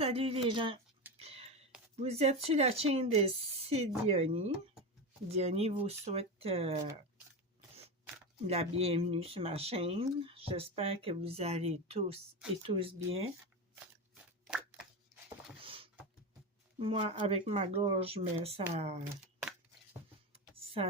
Salut les gens, vous êtes sur la chaîne de Diony. Diony vous souhaite la bienvenue sur ma chaîne. J'espère que vous allez tous bien. Moi, avec ma gorge, mais ça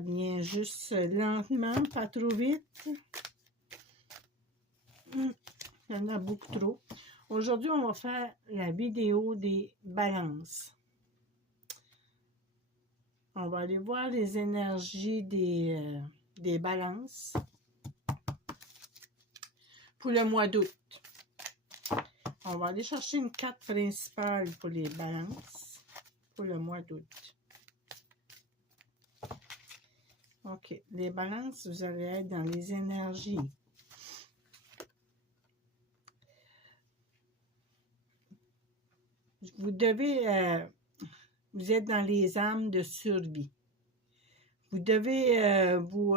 vient juste lentement, pas trop vite. Il y en a beaucoup trop. Aujourd'hui, on va faire la vidéo des balances. On va aller voir les énergies des balances pour le mois d'août. On va aller chercher une carte principale pour les balances pour le mois d'août. OK. Les balances, vous allez être dans les énergies. Vous devez... vous êtes dans les âmes de survie. Vous devez vous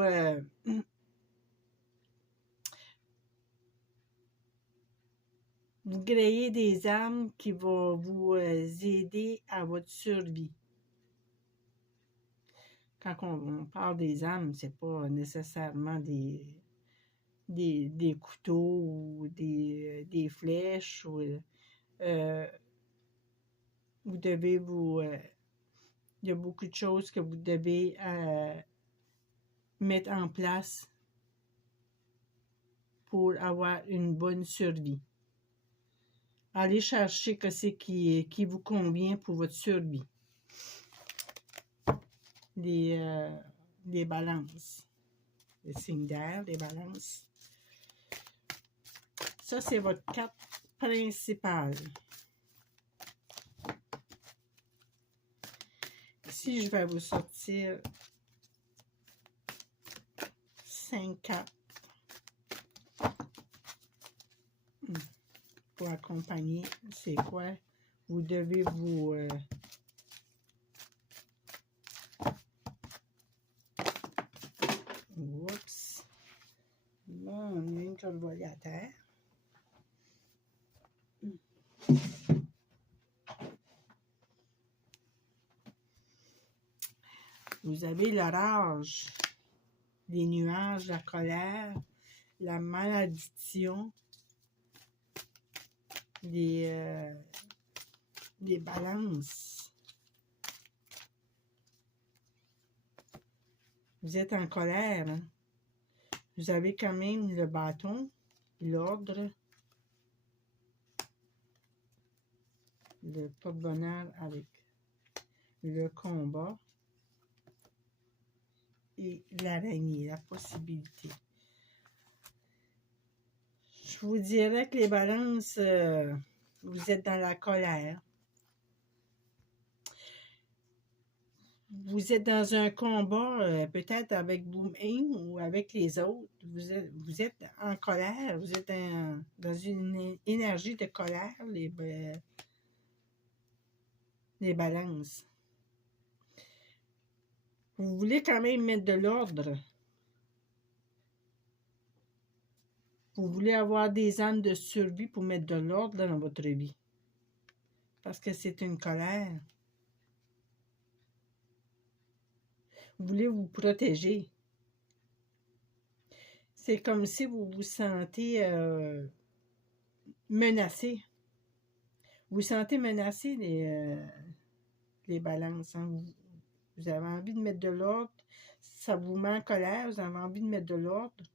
créer des âmes qui vont vous aider à votre survie. Quand on parle des âmes, c'est pas nécessairement des couteaux ou des flèches. Ou, vous devez il y a beaucoup de choses que vous devez mettre en place pour avoir une bonne survie. Allez chercher ce qui vous convient pour votre survie. Les balances. Les signes d'air, les balances. Ça, c'est votre carte principale. Ici, je vais vous sortir 5 cartes pour accompagner. C'est quoi? Vous devez vous... Oups! Là, on a une qui a volé à terre. Vous avez la rage, les nuages, la colère, la malédiction, les balances. Vous êtes en colère. Hein? Vous avez quand même le bâton, l'ordre, le porte-bonheur avec le combat et l'araignée, la possibilité. Je vous dirais que les balances, vous êtes dans la colère. Vous êtes dans un combat, peut-être avec vous-même ou avec les autres. Vous êtes en colère. Vous êtes dans une énergie de colère, les balances. Vous voulez quand même mettre de l'ordre. Vous voulez avoir des âmes de survie pour mettre de l'ordre dans votre vie. Parce que c'est une colère. Vous voulez vous protéger. C'est comme si vous vous sentez menacé. Vous sentez menacé les balances. Hein? Vous avez envie de mettre de l'ordre. Ça vous met en colère. Vous avez envie de mettre de l'ordre.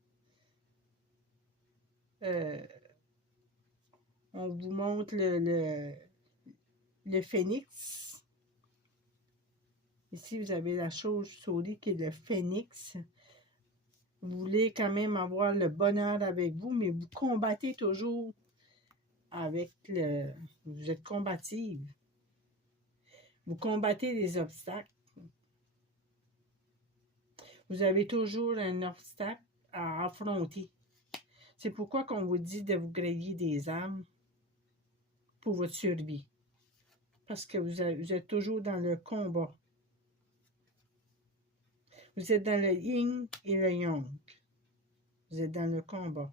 On vous montre le phénix. Ici, vous avez la chauve-souris qui est le phénix. Vous voulez quand même avoir le bonheur avec vous, mais vous combattez toujours avec vous êtes combative. Vous combattez les obstacles. Vous avez toujours un obstacle à affronter. C'est pourquoi qu'on vous dit de vous griller des âmes pour votre survie. Parce que vous êtes toujours dans le combat. Vous êtes dans le yin et le yang. Vous êtes dans le combat.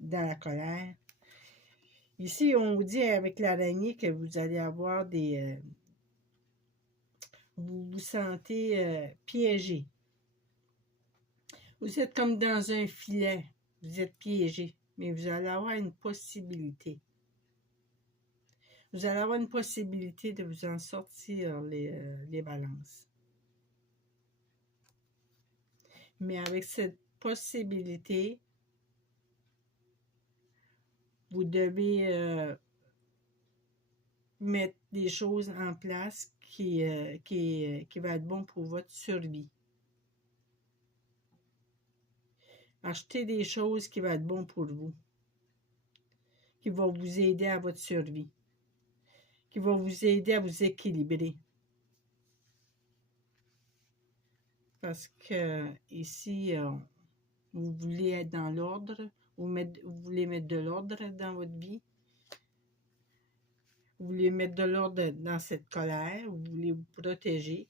Dans la colère. Ici, on vous dit avec l'araignée que vous allez avoir des... vous vous sentez piégé. Vous êtes comme dans un filet. Vous êtes piégé. Mais vous allez avoir une possibilité. Vous allez avoir une possibilité de vous en sortir les balances. Mais avec cette possibilité, vous devez mettre des choses en place qui va être bon pour votre survie. Achetez des choses qui vont être bon pour vous, qui vont vous aider à votre survie, qui vont vous aider à vous équilibrer. Parce que ici, vous voulez être dans l'ordre, vous voulez mettre de l'ordre dans votre vie. Vous voulez mettre de l'ordre dans cette colère, vous voulez vous protéger.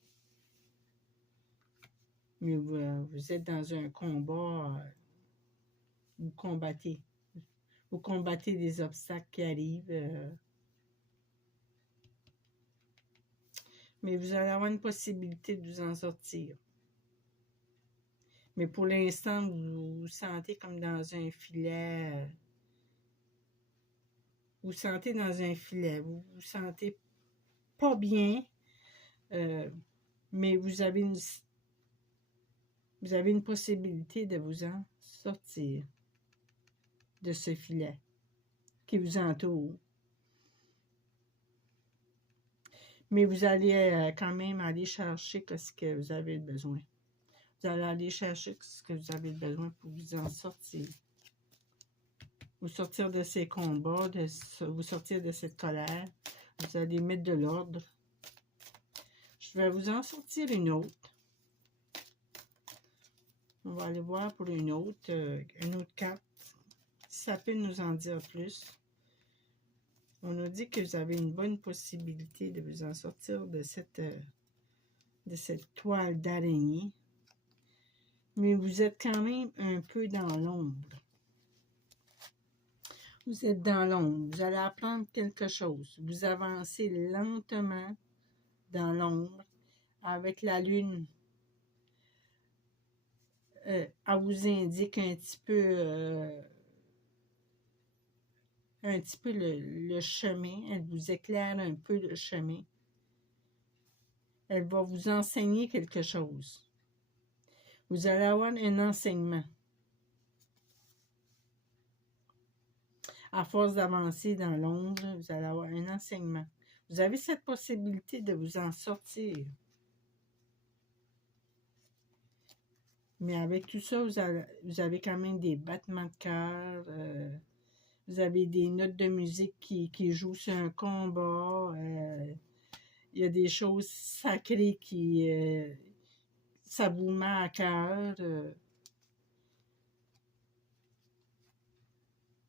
Mais vous êtes dans un combat, vous combattez. Vous combattez des obstacles qui arrivent. Mais vous allez avoir une possibilité de vous en sortir. Mais pour l'instant, vous vous sentez comme dans un filet. Vous vous sentez dans un filet. Vous vous sentez pas bien. Mais vous avez une possibilité de vous en sortir de ce filet qui vous entoure. Mais vous allez quand même aller chercher ce que vous avez besoin. Vous allez aller chercher ce que vous avez besoin pour vous en sortir. Vous sortir de ces combats, vous sortir de cette colère. Vous allez mettre de l'ordre. Je vais vous en sortir une autre. On va aller voir pour une autre carte. Ça peut nous en dire plus. On nous dit que vous avez une bonne possibilité de vous en sortir de cette toile d'araignée. Mais vous êtes quand même un peu dans l'ombre. Vous êtes dans l'ombre. Vous allez apprendre quelque chose. Vous avancez lentement dans l'ombre avec la lune. Elle vous indique un petit peu le chemin. Elle vous éclaire un peu le chemin. Elle va vous enseigner quelque chose. Vous allez avoir un enseignement. À force d'avancer dans l'ombre, vous allez avoir un enseignement. Vous avez cette possibilité de vous en sortir. Mais avec tout ça, vous avez quand même des battements de cœur. Vous avez des notes de musique qui jouent sur un combat. Il y a des choses sacrées ça vous met à cœur.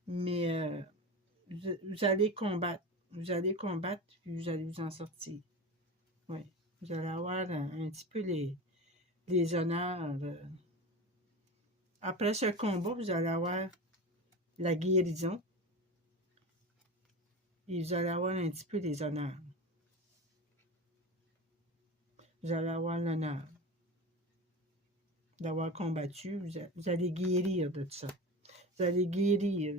Mais vous allez combattre. Vous allez combattre, puis vous allez vous en sortir. Oui. Vous allez avoir un petit peu les honneurs. Après ce combat, vous allez avoir la guérison. Et vous allez avoir un petit peu les honneurs. Vous allez avoir l'honneur d'avoir combattu. Vous allez guérir de ça. Vous allez guérir.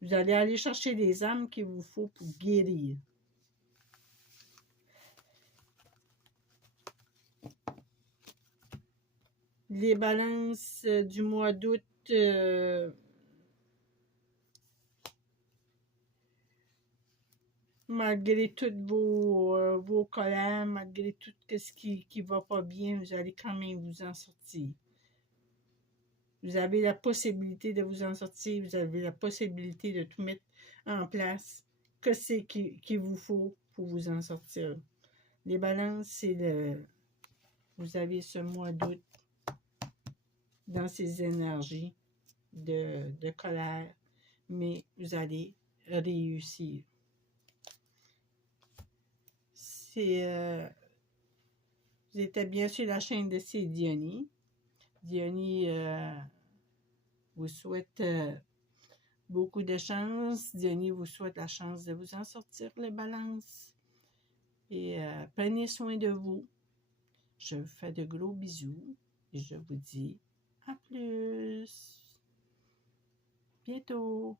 Vous allez aller chercher les âmes qu'il vous faut pour guérir. Les balances du mois d'août, malgré toutes vos colères, malgré tout ce qui ne va pas bien, vous allez quand même vous en sortir. Vous avez la possibilité de vous en sortir, vous avez la possibilité de tout mettre en place. Que c'est qu'il vous faut pour vous en sortir? Les balances, c'est vous avez ce mois d'août dans ces énergies de colère, mais vous allez réussir. Vous étiez bien sur la chaîne de C'est Diony. Diony vous souhaite beaucoup de chance. Diony vous souhaite la chance de vous en sortir, les balances. Et prenez soin de vous. Je vous fais de gros bisous et je vous dis à plus. Bientôt.